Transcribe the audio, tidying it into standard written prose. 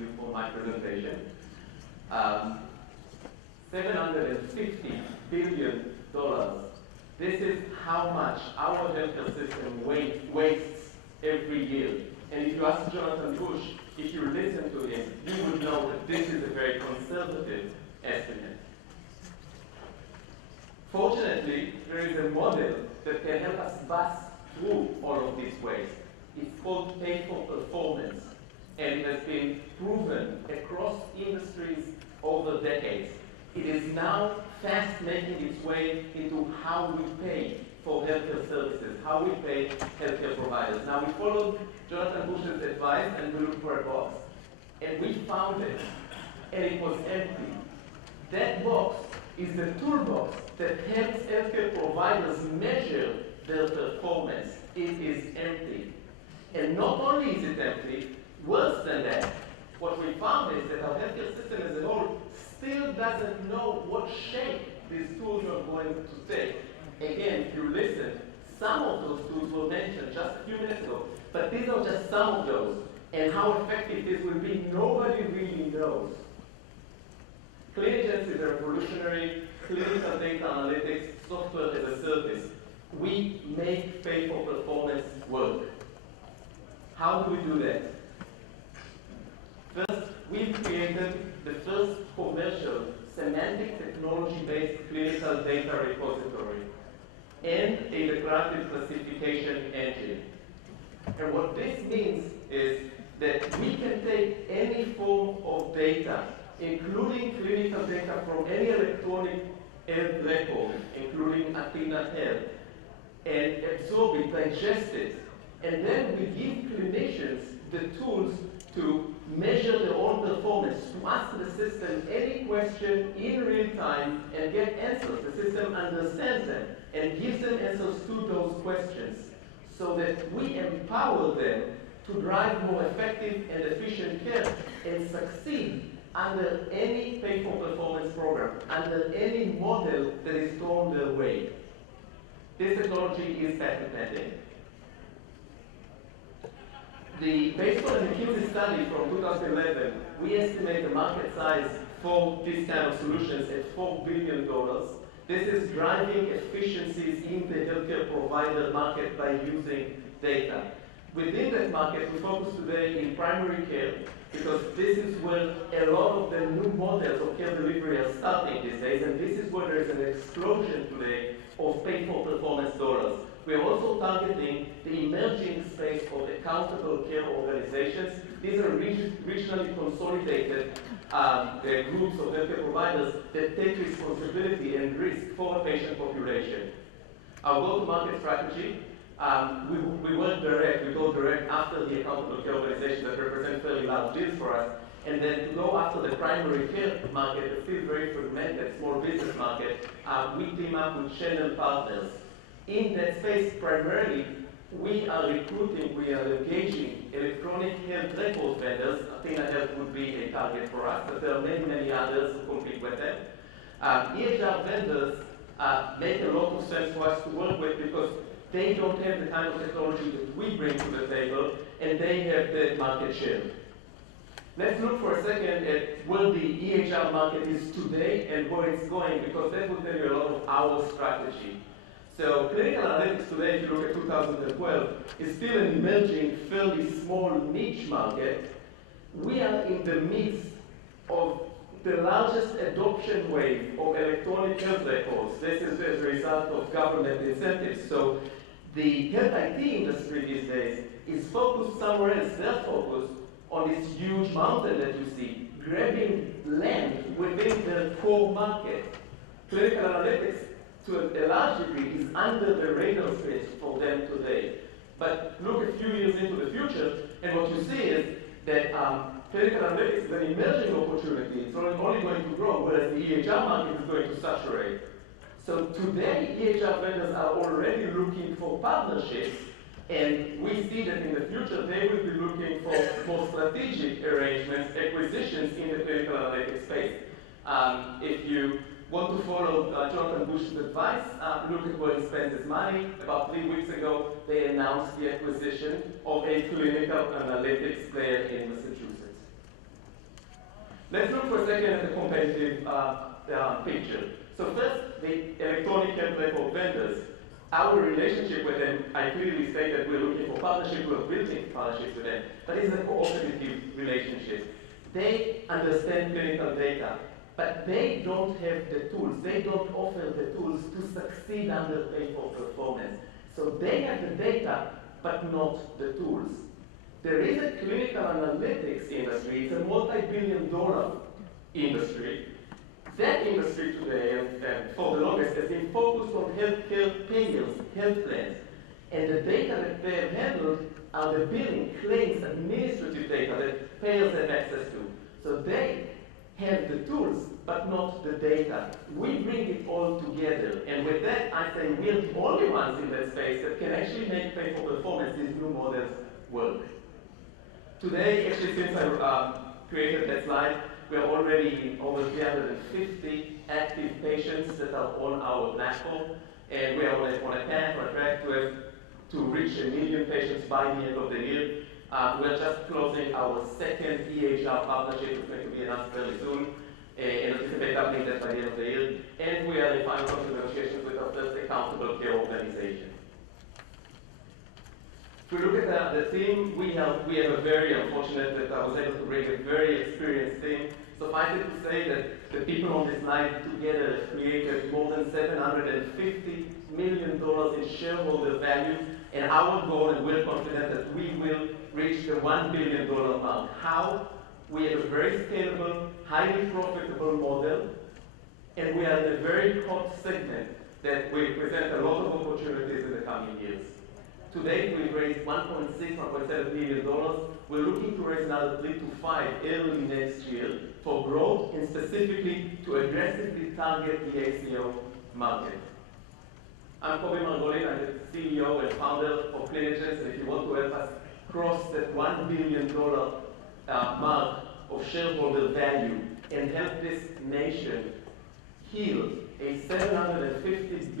you for my presentation. $750 billion. This is how much our healthcare system wastes every year. And if you ask Jonathan Bush, if you listen to him, you would know that this is a very conservative estimate. Fortunately, there is a model that can help us bust through all of this waste. It's called pay for performance, and it has been proven across industries over decades. It is now fast making its way into how we pay for healthcare services, how we pay healthcare providers. Now, we followed Jonathan Bush's advice and we looked for a box, and we found it, and it was empty. That box is the toolbox that helps healthcare providers measure their performance. It is empty. And not only is it empty, worse than that, what we found is that our healthcare system as a whole still doesn't know what shape these tools are going to take. Again, if you listen, some of those tools were mentioned just a few minutes ago, but these are just some of those. And how effective this will be, nobody really knows. Clinigens is a revolutionary clinical data analytics software as a service. We make pay for performance work. How do we do that? First, we've created the first commercial semantic technology-based clinical data repository and a declarative classification engine. And what this means is that we can take any form of data, including clinical data from any electronic health record, including Athena Health, and absorb it, digest it, and then we give clinicians the tools to measure their own performance, to ask the system any question in real time and get answers. The system understands them and gives them answers to those questions so that we empower them to drive more effective and efficient care and succeed under any pay-for-performance program, under any model that is thrown their way. This technology is patent pending. Based on a McKinsey study from 2011, we estimate the market size for this kind of solutions at $4 billion. This is driving efficiencies in the healthcare provider market by using data. Within that market, we focus today in primary care because this is where a lot of the new models of care delivery are starting these days, and this is where there is an explosion today of pay-for-performance dollars. We are also targeting the emerging space of accountable care organizations. These are regionally consolidated groups of healthcare providers that take responsibility and risk for a patient population. Our go-to-market strategy, we work direct, we go direct after the accountable care organizations that represent fairly large deals for us, and then to go after the primary care market, the still very fragmented small business market, we team up with channel partners. In that space, primarily, we are recruiting, we are engaging electronic health record vendors. Athena Health would be a target for us, but there are many, many others who compete with them. EHR vendors make a lot of sense for us to work with because they don't have the kind of technology that we bring to the table, and they have the market share. Let's look for a second at where the EHR market is today and where it's going, because that will tell you a lot of our strategy. So clinical analytics today, if you look at 2012, is still an emerging, fairly small niche market. We are in the midst of the largest adoption wave of electronic health records. This is as a result of government incentives. So the health IT industry these days is focused somewhere else. They're focused on this huge mountain that you see, grabbing land within the core market. Clinical analytics, to a large degree, is under the radar screen for them today. But look a few years into the future, and what you see is that clinical analytics is an emerging opportunity. It's only going to grow, whereas the EHR market is going to saturate. So today, EHR vendors are already looking for partnerships, and we see that in the future, they will be looking for more strategic arrangements, acquisitions in the clinical analytics space. If you want to follow Jonathan Bush's advice, look at where he spends his money. About 3 weeks ago, they announced the acquisition of a clinical analytics player in Massachusetts. Let's look for a second at the competitive picture. So first, the electronic health record vendors. Our relationship with them, I clearly say that we're looking for partnership, we're building partnerships with them, but it's a cooperative relationship. They understand clinical data, but they don't have the tools. They don't offer the tools to succeed under pay-for-performance. So they have the data, but not the tools. There is a clinical analytics industry. It's a multi-billion-dollar industry. That industry today, and for the longest, has been focused on healthcare payers, health plans. And the data that they have handled are the billing, claims, administrative data that payers have access to. So they have the tools, but not the data. We bring it all together. And with that, I say we're the only ones in that space that can actually make pay for performance, these new models, work. Today, actually, since I created that slide, we are already over 350 active patients that are on our platform, and we are on a path, on a track to reach 1 million patients by the end of the year. We're just closing our second EHR partnership. It's going to be announced very soon, and anticipate doubling that by the end of the year. And we are in final contract negotiations with our first accountable care organization. If we look at the team, we have a very unfortunate that I was able to bring a very experienced team. Suffice it to say that the people on this slide together have created more than $750 million in shareholder value, and our goal, and we're confident that we will reach the $1 billion mark. How? We have a very scalable, highly profitable model, and we are in a very hot segment that will present a lot of opportunities in the coming years. To date, we've raised $1.6, $1.7 billion. We're looking to raise another 3 to 5 early next year for growth and specifically to aggressively target the ACO market. I'm Kobi Margolin. I'm the CEO and founder of Clinigen, and if you want to help us cross that $1 billion mark of shareholder value and help this nation heal a $750